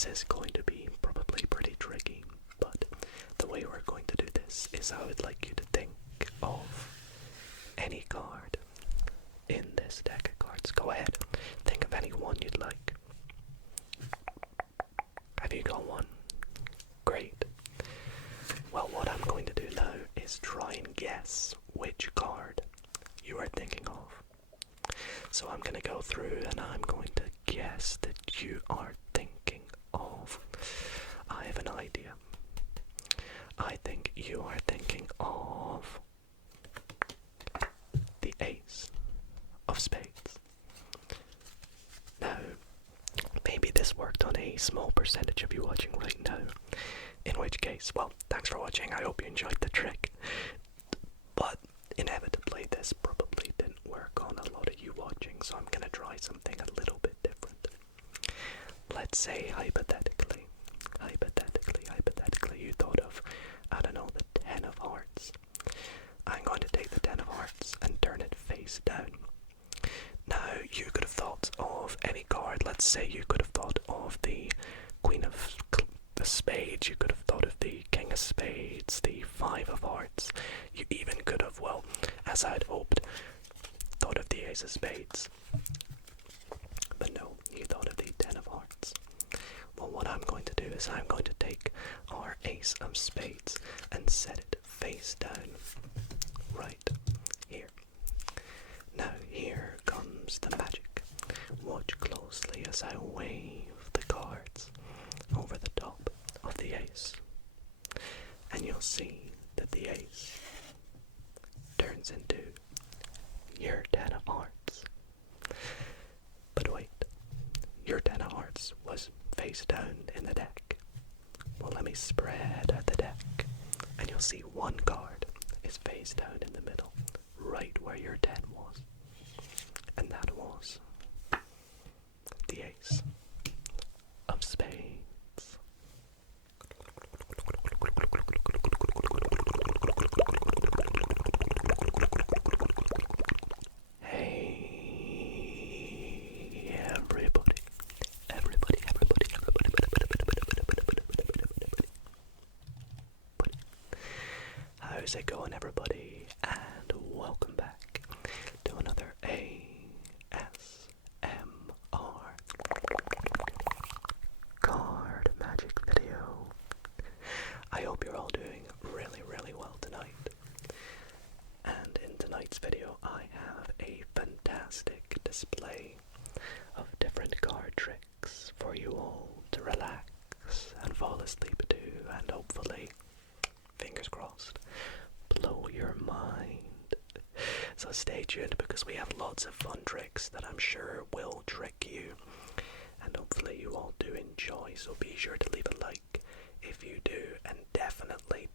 this is going to be probably pretty tricky, but the way we're going to do this is I would like you to think of any card in this deck of cards. Go ahead, think of any one you'd like. Have you got one? Great. Well, what I'm going to do now is try and guess which card you are thinking of. So I'm going to go through and I'm going to guess that you are thinking of. I have an idea. I think you are thinking of the Ace of Spades. Now, maybe this worked on a small percentage of you watching right now. In which case, well, thanks for watching. I hope you enjoyed the trick. But inevitably, this probably didn't work on a lot of you watching, so I'm going to try something a little bit different. Let's say hypothetically, you thought of, I don't know, the 10 of Hearts. I'm going to take the 10 of Hearts and turn it face down. Now, you could have thought of any card. Let's say you could have thought of the Queen of the Spades, you could have thought of the King of Spades, the 5 of Hearts. You even could have, well, as I'd hoped, thought of the Ace of Spades. But no, you thought of the 10 of Hearts. Well, what I'm going to do is I'm going to take our Ace of Spades and set it face down right here. Now here comes the magic. Watch closely as I wave the cards over the top of the Ace, and you'll see that the Ace turns into your 10 of Hearts. But wait, your 10 of Hearts was face down in the deck. Well, let me spread out the deck, and you'll see one card is face down in the middle, right where your 10 was, and that was the Ace of Spades. How's it going, everybody? And welcome back to another ASMR card magic video. I hope you're all doing really, really well tonight. And in tonight's video, I have a fantastic display of different card tricks for you all to relax and fall asleep to, and hopefully, fingers crossed, blow your mind. So stay tuned, because we have lots of fun tricks that I'm sure will trick you, and hopefully you all do enjoy. So be sure to leave a like if you do, and definitely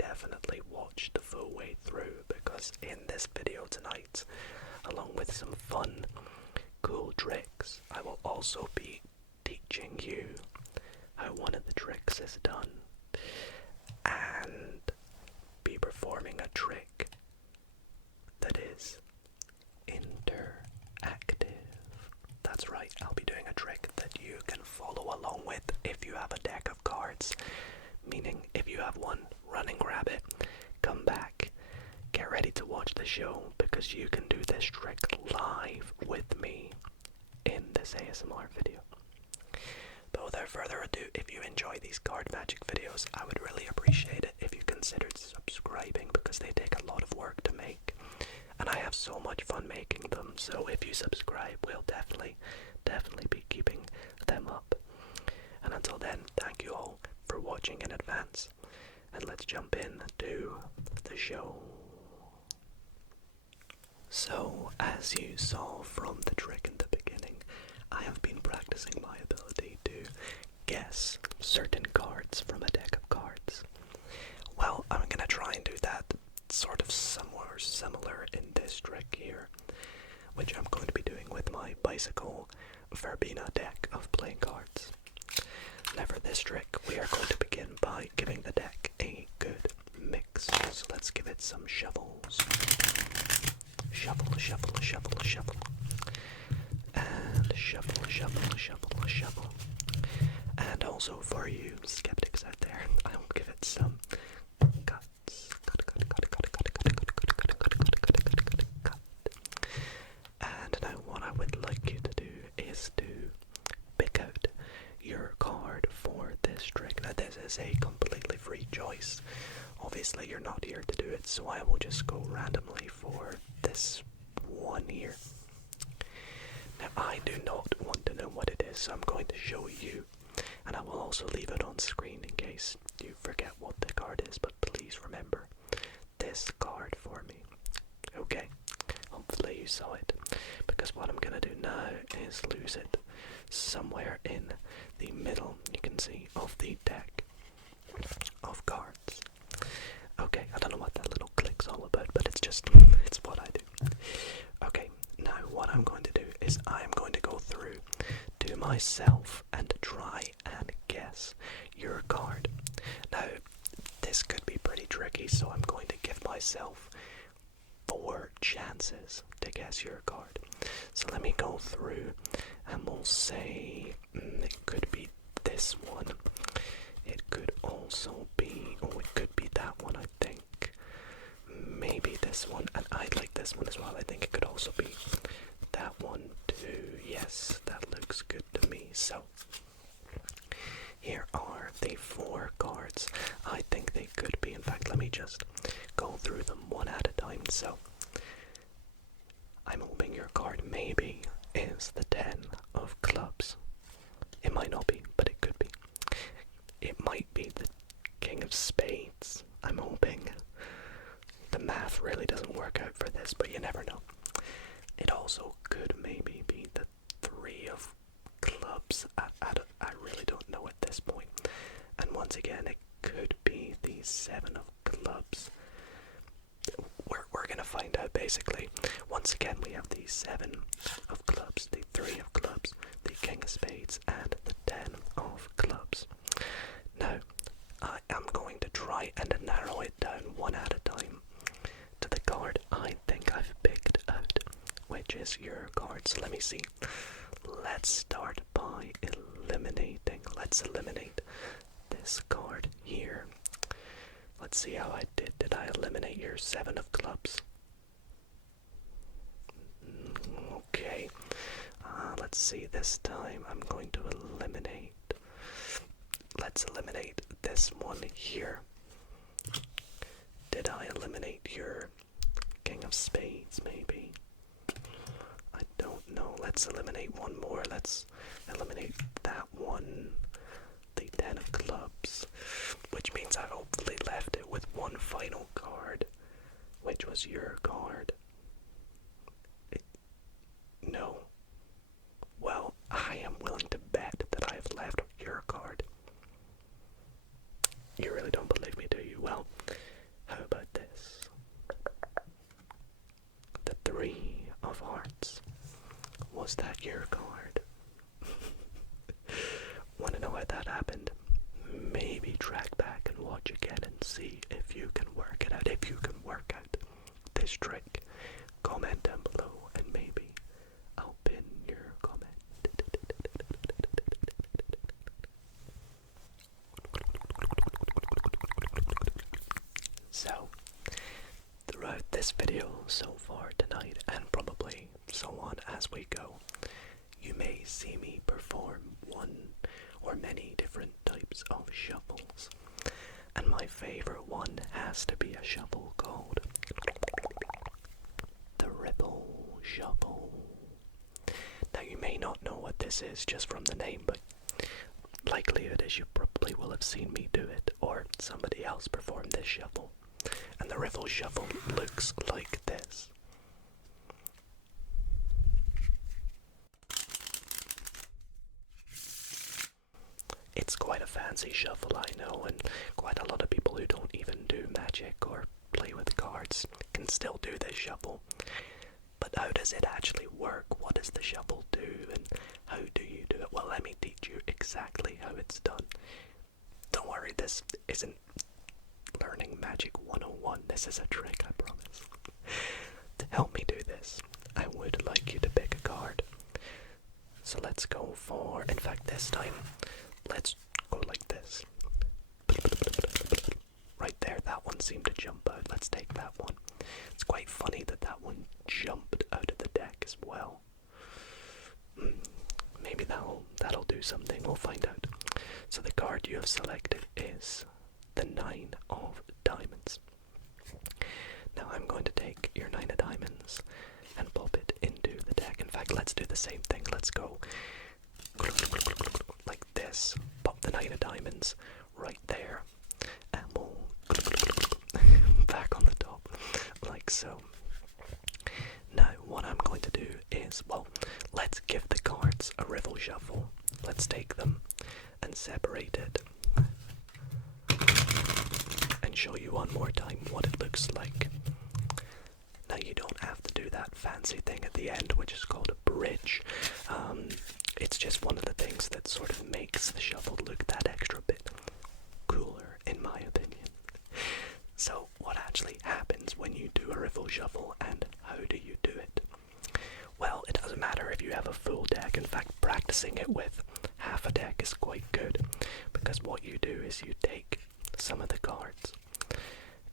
watch the full way through, because in this video tonight, along with some fun, cool tricks, I will also be teaching you how one of the tricks is done, and be performing a trick that is interactive. That's right, I'll be doing a trick that you can follow along with if you have a deck of cards, meaning if you have one, run and grab it, come back, get ready to watch the show, because you can do this trick live with me in this ASMR video. But without further ado, if you enjoy these card magic videos, I would really appreciate it if you considered subscribing, because they take a lot of work to make, and I have so much fun making them. So if you subscribe, we'll definitely be keeping them up. And until then, thank you all for watching in advance, and let's jump in to the show. So, as you saw from the trick in the beginning, I have been practicing my ability to guess certain cards from a deck of cards. Well, I'm gonna try and do that sort of somewhere similar in this trick here, which I'm going to be doing with my bicycle verbena deck of playing cards. Now for this trick, we are going to begin by giving the deck a good mix. So let's give it some shuffles. Shuffle, shuffle, shuffle, shuffle. And shuffle, shuffle, shuffle, shuffle. And also for you skeptics out there, I will give it some cuts. And now what I would like you to do is to pick out your card for this trick. Now this is a completely free choice. Obviously you're not here to do it, so I will just go randomly for this one here. Now I do not want to know what it is, so I'm going to show you, and I will also leave it on screen in case you forget what the card is, but please remember this card for me. Okay, hopefully you saw it, because what I'm gonna do now is lose it somewhere in the middle, you can see, of the deck of cards. Okay, I don't know what that little click's all about, but it's what I do. Okay, now what I'm going to do is I'm going to go through to myself and try and guess your card. Now, this could be pretty tricky, so I'm going to give myself 4 chances to guess your card. So let me go through and we'll say it could be this one. It could also be, it could be that one, I think. Maybe this one, and I like this one as well. I think it could also be that one too. Yes, that looks good to me. So, here are the 4 cards. I think they could be. In fact, let me just go through them one at a time. So, I'm hoping your card maybe is the 10 of clubs. It might not be, but it could be. It might be the King of Spades. I'm hoping. The math really doesn't work out for this, but you never know. It also could maybe be the 3 of clubs. I really don't know at this point. And once again, it could be the 7 of clubs. We're gonna find out basically. Once again, we have the 7 of clubs, the 3 of clubs, the King of Spades, and the 10 of clubs. Now, I am going to try and narrow it down one at a time to the card I think I've picked out, which is your card. So let me see. Let's start by eliminating. Let's eliminate this card here. Let's see how I did. Did I eliminate your 7 of clubs? Okay. Let's see. This time I'm going to eliminate. Let's eliminate this one here. Did I eliminate your King of Spades, maybe? I don't know. Let's eliminate one more. Let's eliminate that one. The 10 of clubs. Which means I've hopefully left it with one final card. Which was your card. No. Well, I am willing to bet that I've left your card. You really don't believe me, do you? Well, how about this? The 3 of hearts. Was that your card? Want to know how that happened? Maybe track back and watch again and see if you can work it out. If you can work out this trick, comment down below and maybe I'll pin your comment. So, throughout this video so far tonight, and probably so on as we go, you may see me perform one or many different types of shuffles. And my favorite one has to be a shuffle called the Riffle Shuffle. Now you may not know what this is just from the name, but likelihood is you probably will have seen me do it or somebody else perform this shuffle. And the Riffle Shuffle looks like this. It's quite a fancy shuffle, I know, and quite a lot of people who don't even do magic or play with cards can still do this shuffle. But how does it actually work? What does the shuffle do, and how do you do it? Well, let me teach you exactly how it's done. Don't worry, this isn't learning magic 101. This is a trick, I promise. To help me do this, I would like you to pick a card. So let's go for, in fact this time, let's go like this. Right there, that one seemed to jump out. Let's take that one. It's quite funny that that one jumped out of the deck as well. Maybe that'll do something. We'll find out. So the card you have selected is the 9 of diamonds. Now I'm going to take your 9 of diamonds and pop it into the deck. In fact, let's do the same thing. Let's go like this. Pop the 9 of diamonds right there. And we'll back on the top, like so. Now, what I'm going to do is, well, let's give the cards a riffle shuffle. Let's take them and separate it and show you one more time what it looks like. Now, you don't have to do that fancy thing at the end, which is called a bridge. It's just one of the things that sort of makes the shuffle look that extra bit cooler, in my opinion. So, what actually happens when you do a riffle shuffle, and how do you do it? Well, it doesn't matter if you have a full deck. In fact, practicing it with half a deck is quite good, because what you do is you take some of the cards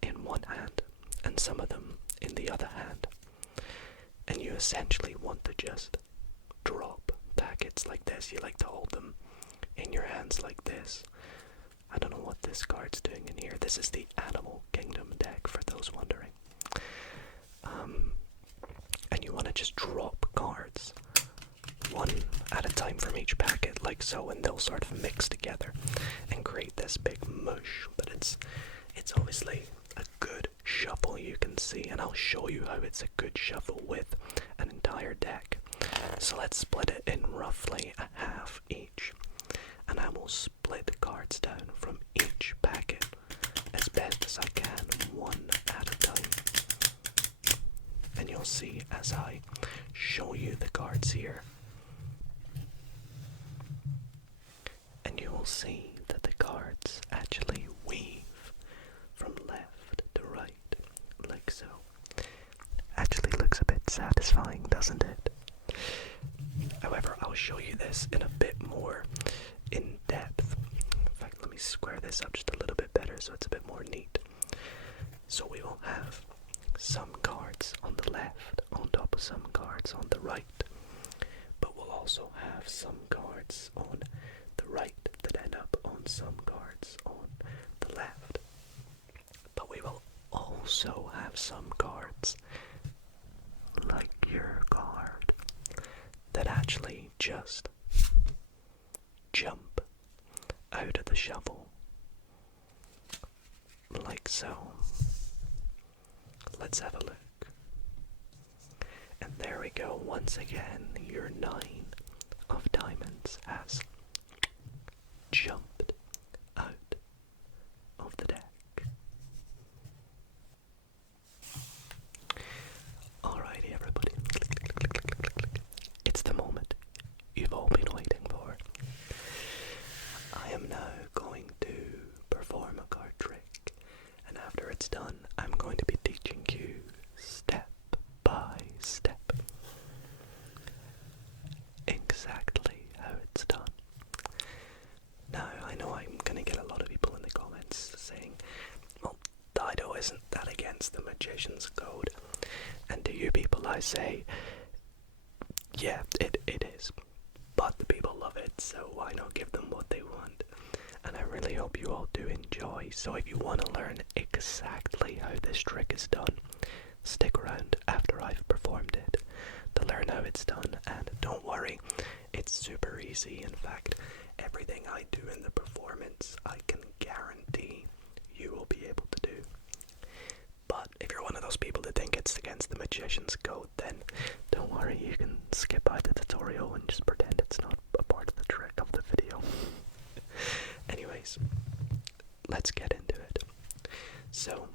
in one hand and some of them in the other hand, and you essentially want to just drop packets like this. You like to hold them in your hands like this. I don't know what this card's doing in here. This is the Animal Kingdom deck, for those wondering. And you want to just drop cards one at a time from each packet, like so, and they'll sort of mix together and create this big mush. But it's obviously a good shuffle, you can see, and I'll show you how it's a good shuffle with an entire deck. So let's split it in roughly a half each, and I will split the cards down from each packet as best as I can, one at a time. And you'll see as I show you the cards here, and you will see that the cards actually weave from left to right, like so. Actually looks a bit satisfying, doesn't it? However, I'll show you this in a bit more in depth. In fact, let me square this up just a little bit better so it's a bit more neat. So we will have some cards on the left on top of some cards on the right, but we'll also have some cards on the right that end up on some cards on the left. But we will also have some cards, like your card, that actually just jump out of the shuffle, like so. Let's have a look. And there we go. Once again, your 9 of diamonds has jumped out of the deck. Alrighty, everybody. It's the moment you've all been waiting for. I am now going to perform a card trick, and after it's done, I'm going to be teaching you step by step exactly how it's done. Now, I know I'm going to get a lot of people in the comments saying, well, Dido, isn't that against the magician's code? And to you people I say, yeah, it is. But the people love it, so why not give them what they want? And I really hope you all do enjoy. So if you want to learn exactly how this trick is done, stick around after I've performed it to learn how it's done. And don't worry, it's super easy. In fact, everything I do in the performance, I can guarantee you will be able to do. But if you're one of those people that think it's against the magician's code, then don't worry, you can skip by the tutorial and just pretend it's not a part of the trick of the video. Anyways, let's get into it. So,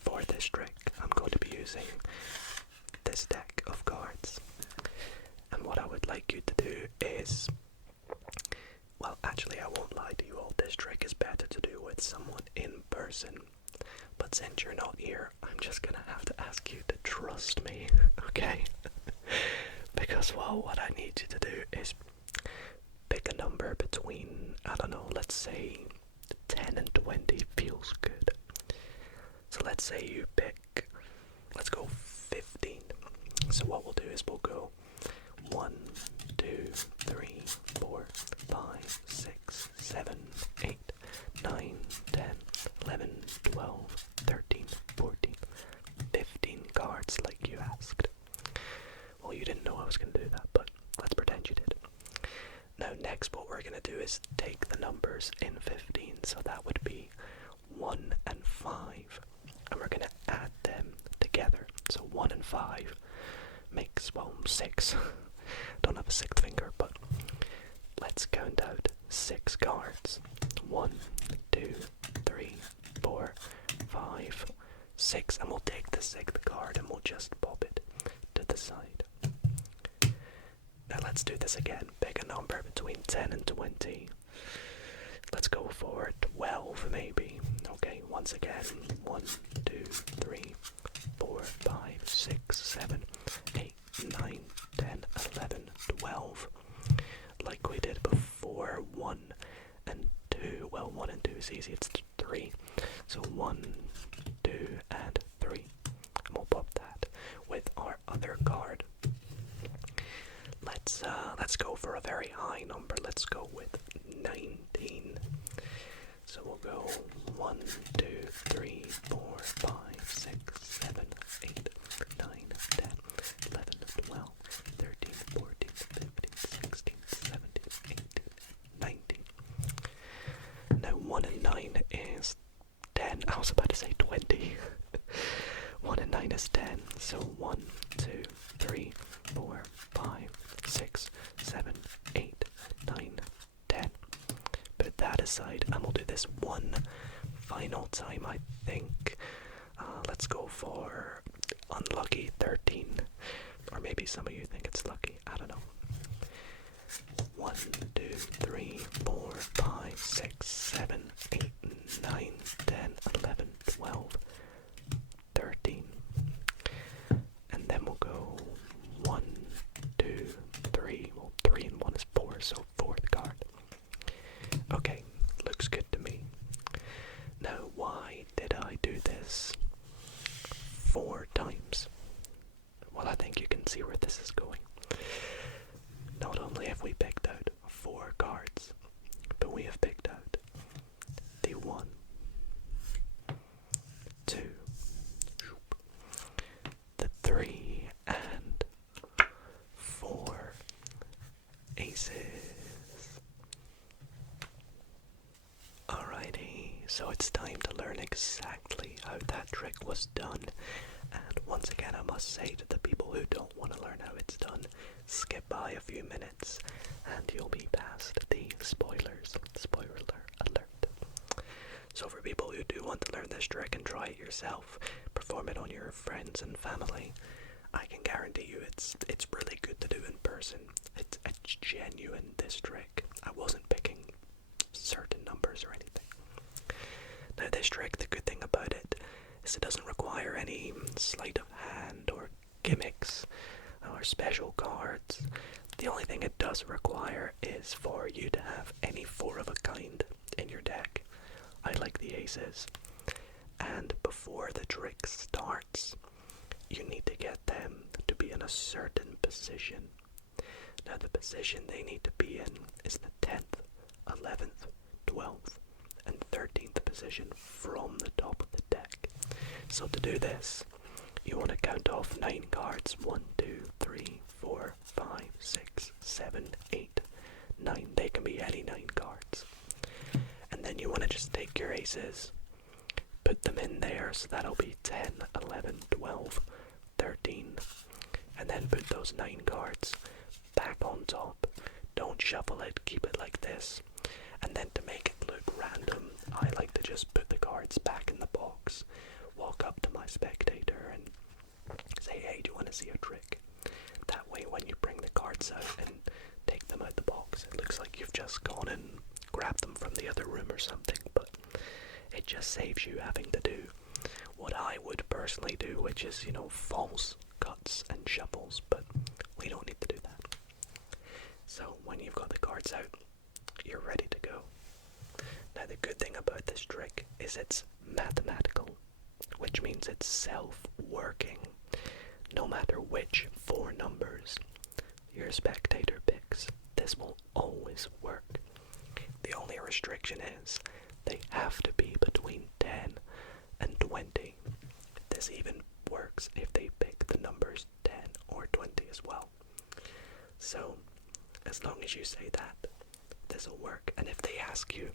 for this trick, I'm going to be using this deck of cards. And what I would like you to do is, well, actually, I won't lie to you all, this trick is better to do with someone in person. But since you're not here, I'm just gonna have to ask you to trust me, okay? Because, well, what I need you to do is pick a number between I don't know, let's say 10 and 20 feels good. So let's say you pick, let's go 15. So what we'll do is we'll go 1, 2, 3, 4, 5, 6, 7, 8, 9, 10, 11, 12, 13, 14, 15 cards like you asked. Well, you didn't know I was going to do that, but let's pretend you did. Now next what we're going to do is take the numbers in 15, so that would be 1 and 5, and we're going to add them together. So 1 and 5 makes, well, 6. Don't have a sixth finger, but let's count out 6 cards. 1, 2, 3, 4, 5, 6, and we'll take the 6th card and we'll just pop it to the side. Now let's do this again. Pick a number between 10 and 20. Let's go for 12 maybe. Okay, once again. 1, 2, 3, 4, 5, 6, 7, 8, 9, 10, 11, 12. Like we did before, 1 and 2. Well, 1 and 2 is easy, it's 3. So 1, 2, and 3. And we'll pop that with our other card. Let's go for a very high number. Let's go with 19. So we'll go 1, 2, 3, 4, 5, 6, 7, 8, 9, 10, 11, 12, 13, 14, 15, 16, 17, 18, 19. Now 1 and 9 is 10. I was about to say 20. 1 and 9 is 10. So 1, 2, 3, 4, 5, 6, 7, 8, 9, 10. Put that aside and we'll do this one final time, I think. Let's go for unlucky 13. Or maybe some of you think it's lucky. I don't know. 1, 2, 3, 4, 5, 6, 7, 8, 9, 10, 11, 12, 13. And then we'll go 1, 2, 3. Well, 3 and 1 is 4, so 4th card. Okay, looks good to me. Now, why did I do this 4 times? Well, I think you can see where this is going. Not only have we picked out 4 cards, but we have picked out the 1, 2, the 3, and 4 aces. Alrighty, so it's time to learn exactly how that trick was done. And once again, I must say to the people who don't want to learn how it's done, skip by a few minutes and you'll be past the spoilers. Spoiler alert. So for people who do want to learn this trick and try it yourself, perform it on your friends and family, I can guarantee you it's really good to do in person. It's genuine, this trick. I wasn't picking certain numbers or anything. Now this trick, the good thing about it is it doesn't require any sleight of hand or gimmicks or special cards. The only thing it does require is for you to have any 4 of a kind in your deck. I like the aces. And before the trick starts, you need to get them to be in a certain position. Now the position they need to be in is the 10th, 11th, 12th, and 13th position from the top of the deck. So to do this, you want to count off 9 cards. 1, 2, 3, 4, 5, 6, 7, 8, 9. They can be any 9 cards. And then you want to just take your aces, put them in there, so that'll be 10, 11, 12, 13. And then put those 9 cards back on top. Don't shuffle it, keep it like this. And then to make it look random, I like to just put the cards back in the box, walk up to my spectator and say, hey, do you want to see a trick? That way when you bring the cards out and take them out the box, it looks like you've just gone and grabbed them from the other room or something, but it just saves you having to do what I would personally do, which is, false cuts and shuffles, but we don't need to do that. So when you've got the cards out, you're ready to go. Now the good thing about this trick is it's mathematical, which means it's self-working. No matter which 4 numbers your spectator picks, this will always work. The only restriction is they have to be between 10 and 20. This even works if they pick the numbers 10 or 20 as well. So, as long as you say that, this will work. And if they ask you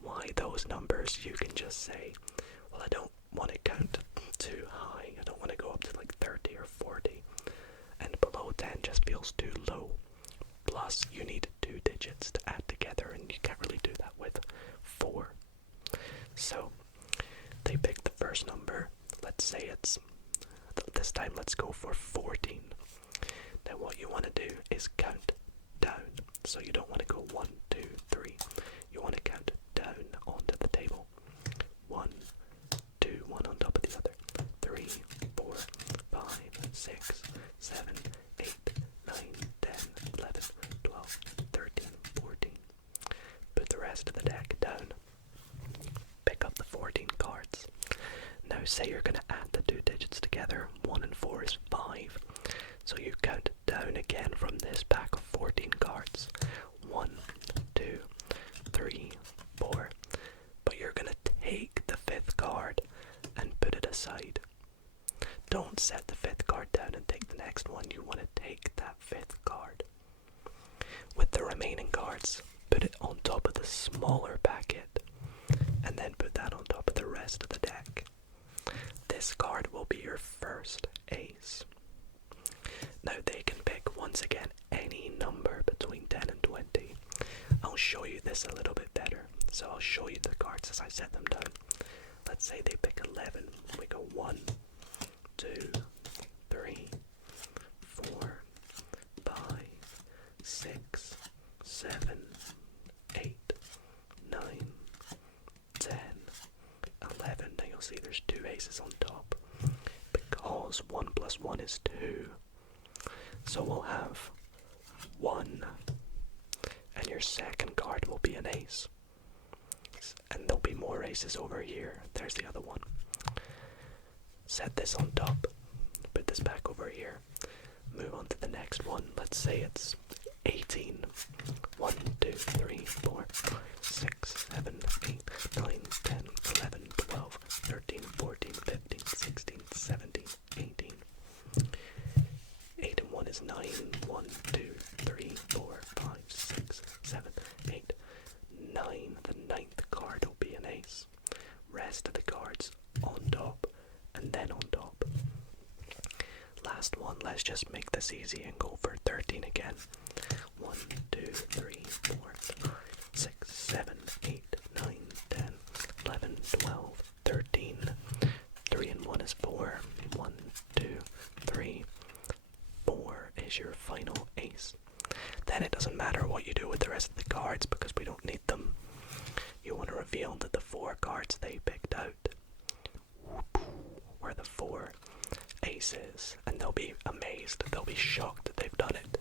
why those numbers, you can just say, well, I don't want to count too high. I don't want to go up to like 30 or 40. And below 10 just feels too low. Plus, you need 2 digits to add together, and you can't really do that with 4. So, they pick the first number. Let's say it's, this time let's go for 14. Now what you want to do is count down. So you don't want to go 1, 2, 3. You want to count down onto the table. 1, 2, one on top of the other. 3, 4, 5, 6, 7, 8, 9, 10, 11, 12, 13, 14. Put the rest of the deck down. Pick up the 14 cards. Now say you're going to add the 2 digits together. 1 and 4 is 5. So you count down again from this pack of 14 cards. 1, 2, 3, 4. But you're going to take the 5th card and put it aside. Don't set the 5th card down and take the next one. You want to take that 5th card. With the remaining cards, put it on top of the smaller packet. And then put that on top of the rest of the deck. This card will be your first ace. Now they can pick, once again, any number between 10 and 20. I'll show you this a little bit better. So I'll show you the cards as I set them down. Let's say they pick 11. We go 1, 2, 3, 4, 5, 6, 7, 8, 9, 10, 11. Now you'll see there's 2 aces on top. Because 1 plus 1 is 2. So we'll have 1. And your second card will be an ace. And there'll be more aces over here. There's the other one. Set this on top. Put this back over here. Move on to the next one. Let's say it's 18. 1, 2, 3, 4, 5, 6, 7, 8, 9, 10, 11, 12, 13, 14, 15, 16, 17, 18. 8 and 1 is 9. 1, 2, 3, 4, 5, 6, 7, 8, 9. The 9th card will be an ace. Rest of the cards on top and then on top. Last one, let's just make this easy and go for 13 again. 1, 2, 3, 4, 5, 6, 7, 8, 9, 10, 11, 12, 13. 3 and 1 is 4. 1, 2, 3, 4 is your final ace. Then it doesn't matter what you do with the rest of the cards because we don't need them. You want to reveal that the 4 cards they picked out were the 4 aces, and they'll be amazed, they'll be shocked that they've done it,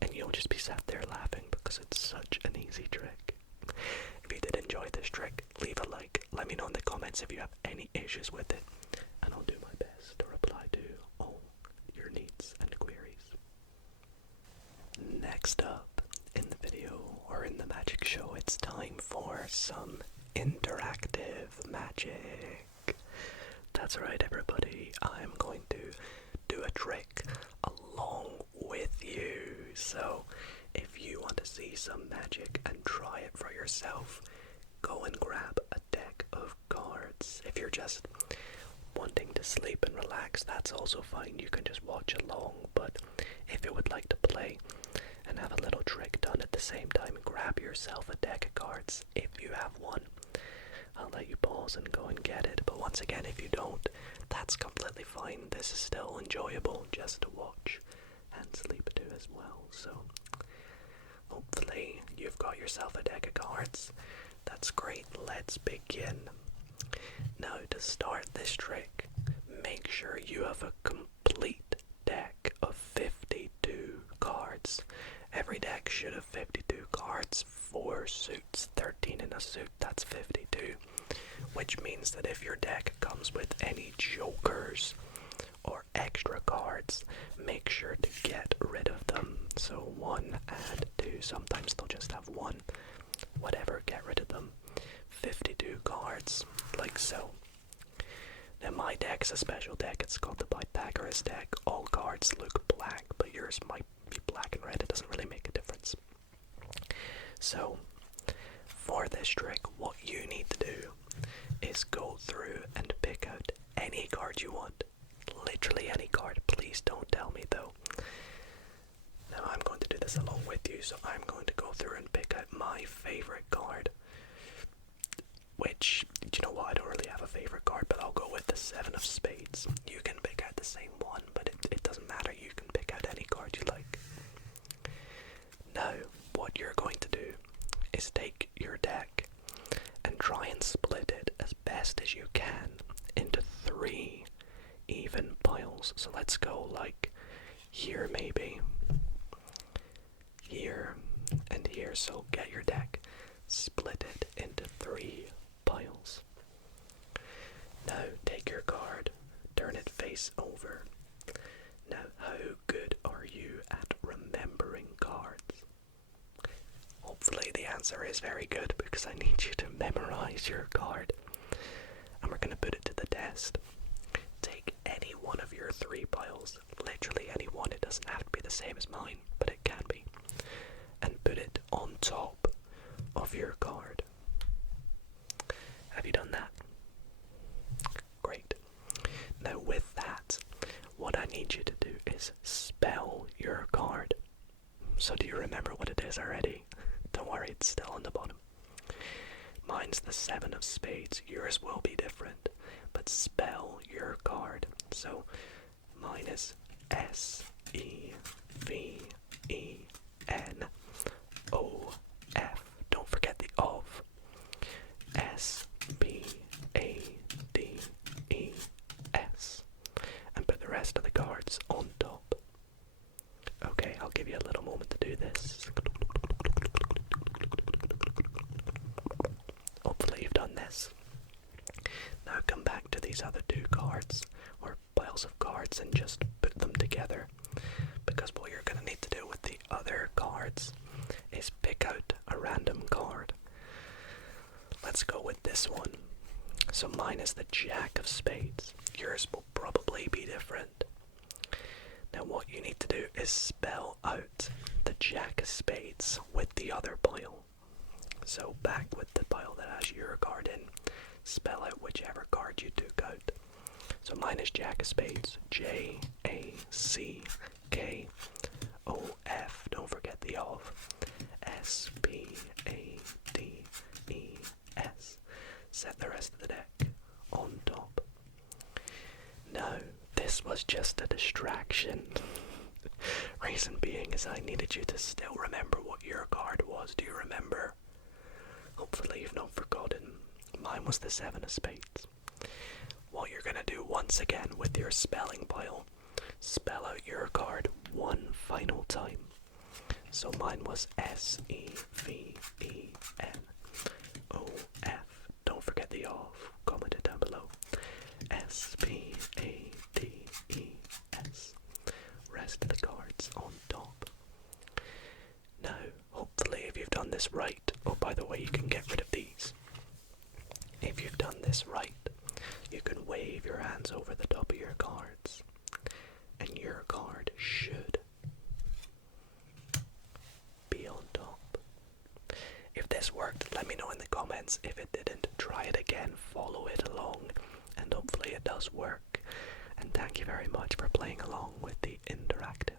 and you'll just be sat there laughing because it's such an easy trick. If you did enjoy this trick, leave a like, let me know in the comments if you have any issues with it, and I'll do my best to reply to all your needs and queries. Next up in the video, or in the magic show, it's time for some interactive magic. That's right, everybody, I'm going to do a trick along with you. So if you want to see some magic and try it for yourself, go and grab a deck of cards. If you're just wanting to sleep and relax, that's also fine. You can just watch along. But if you would like to play and have a little trick done at the same time, grab yourself a deck of cards if you have one. I'll let you pause and go and get it, but once again, if you don't, that's completely fine. This is still enjoyable just to watch and sleep to as well. So hopefully you've got yourself a deck of cards. That's great. Let's begin. Now, to start this trick, make sure you have a complete deck of 52 cards. Every deck should have 52 cards. 4 suits 13 and a suit, that's 52. Which means that if your deck comes with any jokers or extra cards, make sure to get rid of them. So 1 and 2, sometimes they'll just have 1. Whatever, get rid of them. 52 cards, like so. Now my deck's a special deck, it's called the Pythagoras deck. All cards look black, but yours might be black and red, it doesn't really make a difference. So, for this trick, what you need to do is go through and pick out any card you want. Literally any card, please don't tell me though. Now I'm going to do this along with you, so I'm going to go through and pick out my favourite card. Which, you know what, I don't really have a favourite card, but I'll go with the 7 of spades. You can pick out the same one, but it doesn't matter, you can pick out any card you like. Now, what you're going to do is take your deck and try and split it as best as you can into 3 even piles. So let's go like here maybe, here, and here. So get your deck, split it into 3 piles. Now take your card, turn it face over. Now how good are you at remembering cards? Hopefully the answer is very good, because I need you to memorize your card. And we're going to put it to the test. Take any one of your 3 piles, literally any one, it doesn't have to be the same as mine, but it can be, and put it on top of your card. Have you done that? Great. Now with that, what I need you to do is spell your card. So do you remember what it is already? Don't worry, it's still on the bottom. Mine's the 7 of spades. Yours will be different, but spell your card. So mine is S-E-V-E-N-O-F. Don't forget the of. S-B-A-D-E-S. And put the rest of the cards on top. Okay, I'll give you a little moment to do this. Hopefully you've done this. Now come back to these other 2 cards, or piles of cards, and just put them together. Because what you're going to need to do with the other cards is pick out a random card. Let's go with this one. So mine is the Jack of spades. Yours will probably be different. Now what you need to do is spell out the Jack of spades with the other pile. So back with the pile that has your card in, spell out whichever card you took out. So mine is Jack of spades. J-A-C-K-O-F. Don't forget the of. S-P-A-D-E-S. Set the rest of the deck on top. Now, this was just a distraction. Reason being is I needed you to still remember what your card was. Do you remember? Hopefully you've not forgotten. Mine was the 7 of spades. What you're going to do once again with your spelling pile, spell out your card one final time. So mine was S-E-V-E-N-O-F. Don't forget the of. Comment it down below. S-P-A-D-E-S. Rest of the cards on top. Now, hopefully if you've done this right, oh by the way, you can get rid of these. If you've done this right, you can wave your hands over the top of your cards, and your card should be on top. If this worked, let me know in the comments. If it didn't, try it again, follow it along, and hopefully it does work. And thank you very much for playing along with the interactive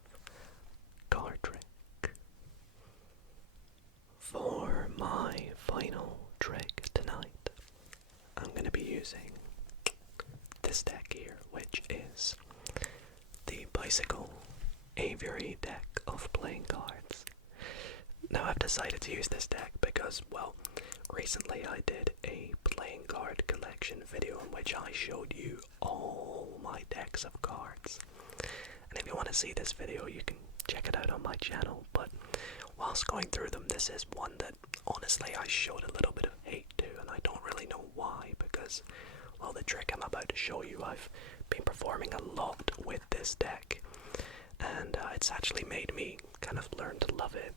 card trick. For my final trick tonight, I'm going to be using this deck here, which is the Bicycle Aviary deck of playing cards. Now I've decided to use this deck because, well, recently I did a playing card collection video in which I showed you all my decks of cards. And if you want to see this video, you can check it out on my channel, but whilst going through them, this is one that honestly I showed a little bit of hate to, and I don't really know why, because, well, the trick I'm about to show you, I've been performing a lot with this deck, and it's actually made me kind of learn to love it.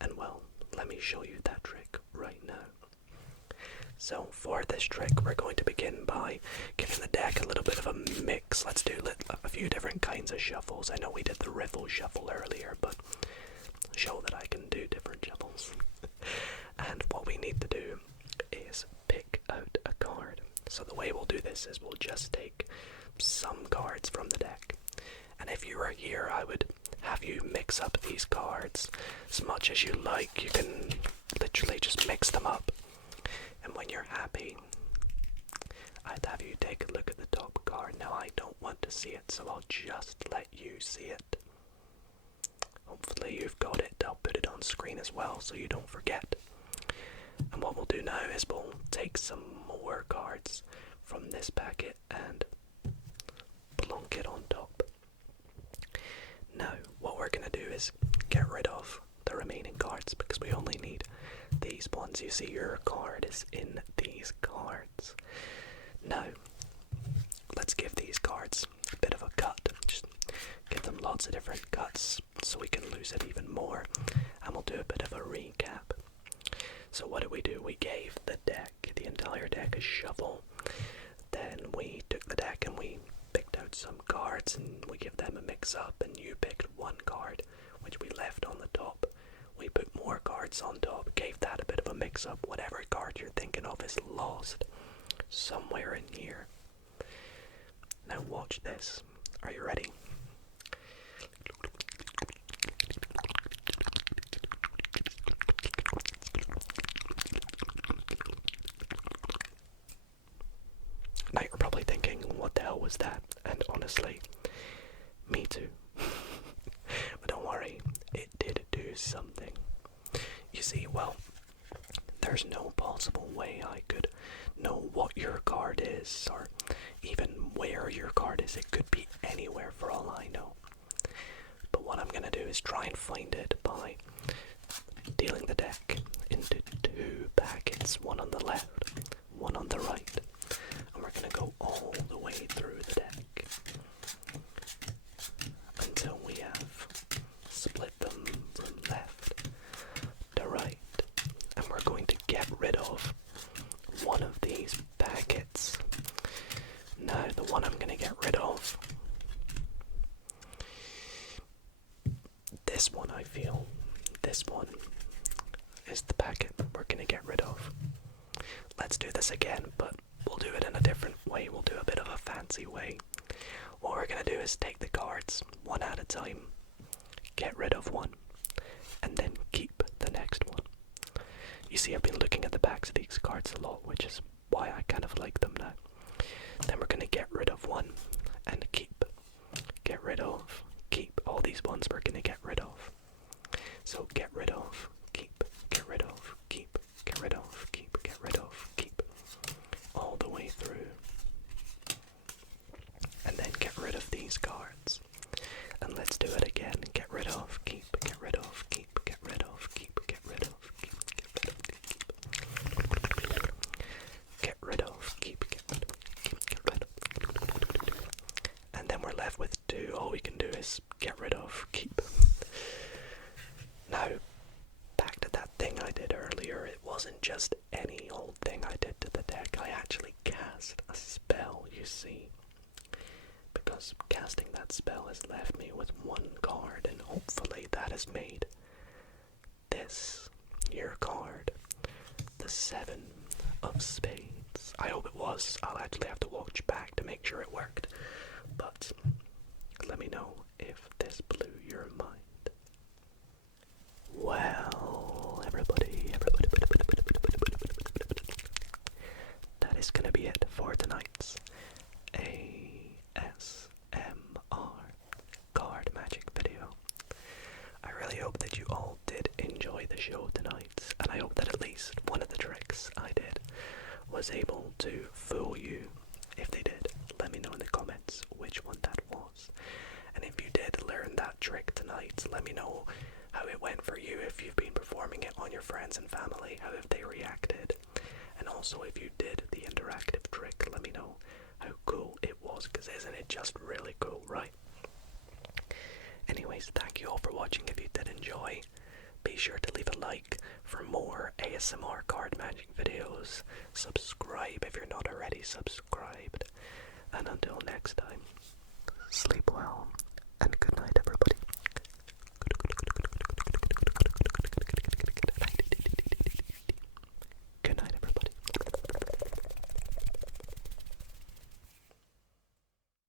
And well, let me show you that trick right now. So for this trick, we're going to begin by giving the deck a little bit of a mix. Let's do a few different kinds of shuffles. I know we did the Riffle shuffle earlier, but show that I can do different shuffles. And what we need to do is pick out a card. So the way we'll do this is we'll just take some cards from the deck. And if you were here, I would have you mix up these cards as much as you like. You can literally just mix them up. And when you're happy, I'd have you take a look at the top card. Now, I don't want to see it, so I'll just let you see it. Hopefully you've got it. I'll put it on screen as well so you don't forget. And what we'll do now is we'll take some more cards from this packet and plonk it on top. Now, what we're going to do is get rid of the remaining cards because we only need these ones. You see, your card is in these cards. Now, let's give these cards a bit of a cut. Just give them lots of different cuts so we can lose it even more. And we'll do a bit of a recap. So what did we do? We gave the entire deck a shuffle. Then we took the deck and we picked out some cards and we give them a mix up, and you picked one card which we left on the top. We put more cards on top, gave that a bit of a mix up. Whatever card you're thinking of is lost somewhere in here. Now watch this. Are you ready? Now you're probably thinking, what the hell was that? And honestly, me too. But don't worry, it did do something. You see, well, there's no possible way I could know what your card is, or even where your card is. It could be anywhere for all I know. But what I'm going to do is try and find it by dealing the deck into two packets, one on the left, one on the right. And we're going to go all the way through the deck until we have split them from left to right. And we're going to get rid of one of these packets. Now, the one I'm going to get rid of, this one, I feel, this one is the packet we're going to get rid of. Let's do this again, but we'll do it in a different way. We'll do a bit of a fancy way. What we're going to do is take the cards one at a time, get rid of one, and then keep the next one. You see, I've been looking at the backs of these cards a lot, which is why I kind of like them now. Then we're going to get rid of one and keep. Get rid of, keep. All these ones we're going to get rid of. So get rid of, keep, get rid of, keep, get rid of, keep, get rid of, keep. All the way through. And then get rid of these cards. And let's do it again. Get rid of, keep, get rid of, keep, get rid of, keep, get rid of, keep, get rid of, keep. Get rid of, keep, get rid of, keep, get rid of. And then we're left with two. All we can do is get rid of, keep. Now, back to that thing I did earlier. It wasn't just any old thing I did to the deck. I actually cast a spell, you see. Because casting that spell has left me with one card, and hopefully that has made this your card, the 7 of Spades. I hope it was. I'll actually have to watch back to make sure it worked, but let me know if this blew your mind. Well, everybody, that is going to be it for tonight's ASMR card magic video. I really hope that you all did enjoy the show tonight, and I hope that at least one of the tricks I did was able to fool you. If they did, let me know in the comments which one that was. And if you did learn that trick tonight, let me know how it went for you, if you've been performing it on your friends and family, how have they reacted, and also if you did the interactive trick, let me know how cool it was, because isn't it just really cool, right? Anyways, thank you all for watching. If you did enjoy, be sure to leave a like for more ASMR card magic videos. Subscribe if you're not already subscribed. And until next time, sleep well and good night, everybody.